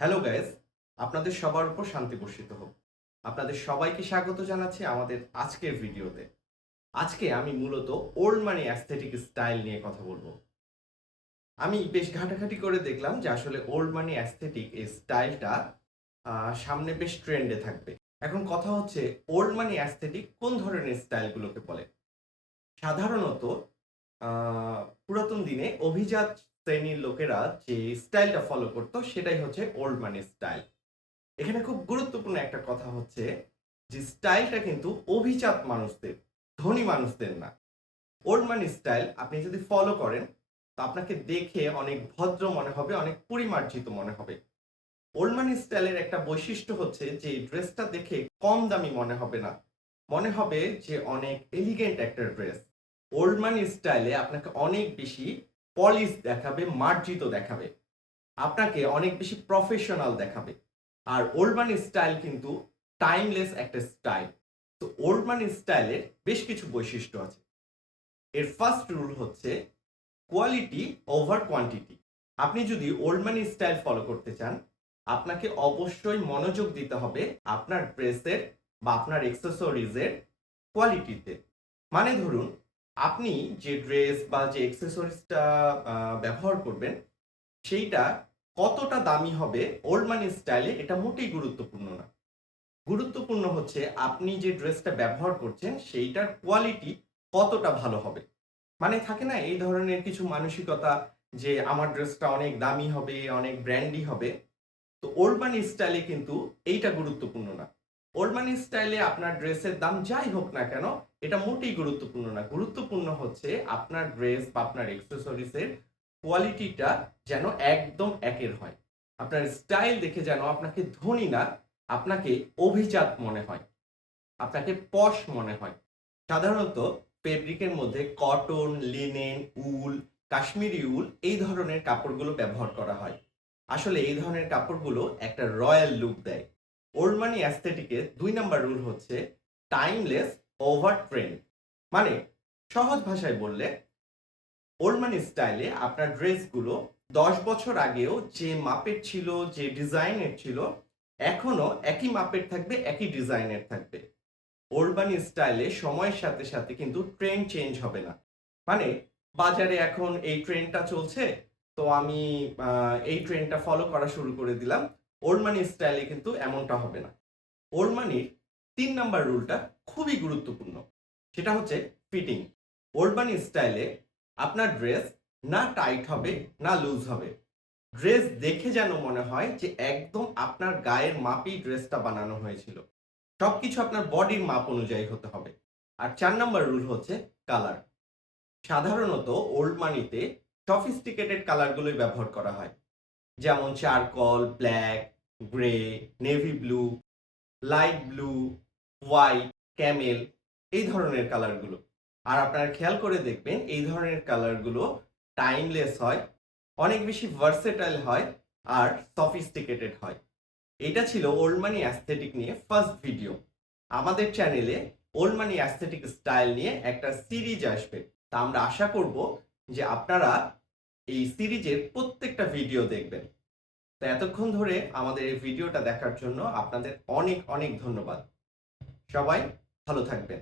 Hello guys আপনাদের সবার উপর শান্তি বর্ষিত হোক। আপনাদের সবাইকে স্বাগত জানাচ্ছি আমাদের আজকের ভিডিওতে। আজকে আমি মূলত ওল্ড মানি অ্যাস্থেটিক স্টাইল নিয়ে কথা বলব। আমি বেশ ঘাটাঘাটি করে দেখলাম যে আসলে ওল্ড মানি অ্যাস্থেটিক এই স্টাইলটা সামনে বেশ ট্রেন্ডে থাকবে। এখন কথা হচ্ছে ওল্ড মানি অ্যাস্থেটিক কোন ধরনের স্টাইলগুলোকে বলে? সাধারণত পুরাতন দিনে অভিজাত শ্রেণির লোকেরা যে স্টাইলটা ফলো করতো, সেটাই হচ্ছে ওল্ড মানি স্টাইল এখানে খুব গুরুত্বপূর্ণ একটা কথা হচ্ছে যে স্টাইলটা কিন্তু অভিজাত মানুষদের, ধনী মানুষদের না। ওল্ড মানি স্টাইল আপনি যদি ফলো করেন, তো আপনাকে দেখে অনেক ভদ্র মনে হবে, অনেক পরিমার্জিত মনে হবে। ওল্ড মানি স্টাইলের একটা বৈশিষ্ট্য হচ্ছে যে ড্রেসটা দেখে কম দামি মনে হবে না। মনে হবে যে অনেক এলিগেন্ট একটা ড্রেস ওল্ড মানি স্টাইলে আপনাকে অনেক বেশি পলিশ দেখাবে, মার্জিত দেখাবে, আপনাকে অনেক বেশি প্রফেশনাল দেখাবে। আর ওল্ড মানি স্টাইল কিন্তু টাইমলেস একটা স্টাইল তো ওল্ড মানি স্টাইলের বেশ কিছু বৈশিষ্ট্য আছে। এর ফার্স্ট রুল হচ্ছে কোয়ালিটি ওভার কোয়ান্টিটি আপনি যদি ওল্ড মানি স্টাইল ফলো করতে চান, আপনাকে অবশ্যই মনোযোগ দিতে হবে আপনার ড্রেসের বা আপনার এক্সেসরিজের কোয়ালিটিতে মানে ধরুন আপনি যে ড্রেস বা যে এক্সেসরিজটা ব্যবহার করবেন, সেইটা কতটা দামি হবে ওল্ড মানি স্টাইলে এটা মোটেই গুরুত্বপূর্ণ না। গুরুত্বপূর্ণ হচ্ছে আপনি যে ড্রেসটা ব্যবহার করছেন, সেইটার কোয়ালিটি কতটা ভালো হবে। মানে থাকে না, এই ধরনের কিছু মানসিকতা যে আমার ড্রেসটা অনেক দামি হবে, অনেক ব্র্যান্ডি হবে, তো ওল্ড মানি স্টাইলে কিন্তু এইটা গুরুত্বপূর্ণ না। মানি স্টাইলে আপনার ড্রেসের দাম যাই হোক না কেন, এটা মোটেই গুরুত্বপূর্ণ না। গুরুত্বপূর্ণ হচ্ছে আপনার ড্রেস বা আপনার এক্সেসরিজের কোয়ালিটিটা যেন একদম একের হয়। আপনার স্টাইল দেখে যেন আপনাকে ধনী না, আপনাকে অভিজাত মনে হয়, আপনাকে পশ মনে হয়। সাধারণত ফেব্রিকের মধ্যে cotton linen wool Kashmiri wool এই ধরনের কাপড়গুলো ব্যবহার করা হয়। আসলে এই ধরনের কাপড়গুলো একটা রয়্যাল লুক দেয়। ওল্ড মানি অ্যাস্থেটিকের দুই নাম্বার রুল হচ্ছে টাইমলেস ওভার ট্রেন্ড মানে সহজ ভাষায় বললে ওল্ড মানি স্টাইলে আপনার ড্রেসগুলো দশ বছর আগেও যে মাপের ছিল, যে ডিজাইনের ছিল এখনও একই মাপের থাকবে, একই ডিজাইনের থাকবে। ওল্ড মানি স্টাইলে সময়ের সাথে সাথে কিন্তু ট্রেন্ড চেঞ্জ হবে না। মানে বাজারে এখন এই ট্রেন্ডটা চলছে, তো আমি এই ট্রেন্ডটা ফলো করা শুরু করে দিলাম। ওল্ড মানি স্টাইলে কিন্তু এমনটা হবে না। ওল্ড মানির তিন নাম্বার রুলটা খুবই গুরুত্বপূর্ণ। সেটা হচ্ছে ফিটিং ওল্ড মানি স্টাইলে আপনার ড্রেস না টাইট হবে, না লুজ হবে। ড্রেস দেখে যেন মনে হয় যে একদম আপনার গায়ের মাপই ড্রেসটা বানানো হয়েছিল। সবকিছু আপনার বডির মাপ অনুযায়ী হতে হবে। আর চার নাম্বার রুল হচ্ছে কালার সাধারণত ওল্ড মানিতে সফিস্টিকেটেড কালারগুলোই ব্যবহার করা হয়। যেমন charcoal, black, grey, navy blue, light blue, white, camel, এই ধরনের কালারগুলো আর আপনারা খেয়াল করে দেখবেন, এই ধরনের কালারগুলো টাইমলেস হয়, অনেক বেশি ভার্সেটাইল হয় আর সফিস্টিকেটেড হয়। এটা ছিল ওল্ড মানি অ্যাস্থেটিক নিয়ে ফার্স্ট ভিডিও আমাদের চ্যানেলে ওল্ড মানি অ্যাস্থেটিক স্টাইল নিয়ে একটা সিরিজ আসবে। তা আমরা আশা করব যে আপনারা এই সিরিজের প্রত্যেকটা ভিডিও দেখবেন। তো এতক্ষণ ধরে আমাদের এই ভিডিওটা দেখার জন্য আপনাদের অনেক অনেক ধন্যবাদ। সবাই ভালো থাকবেন।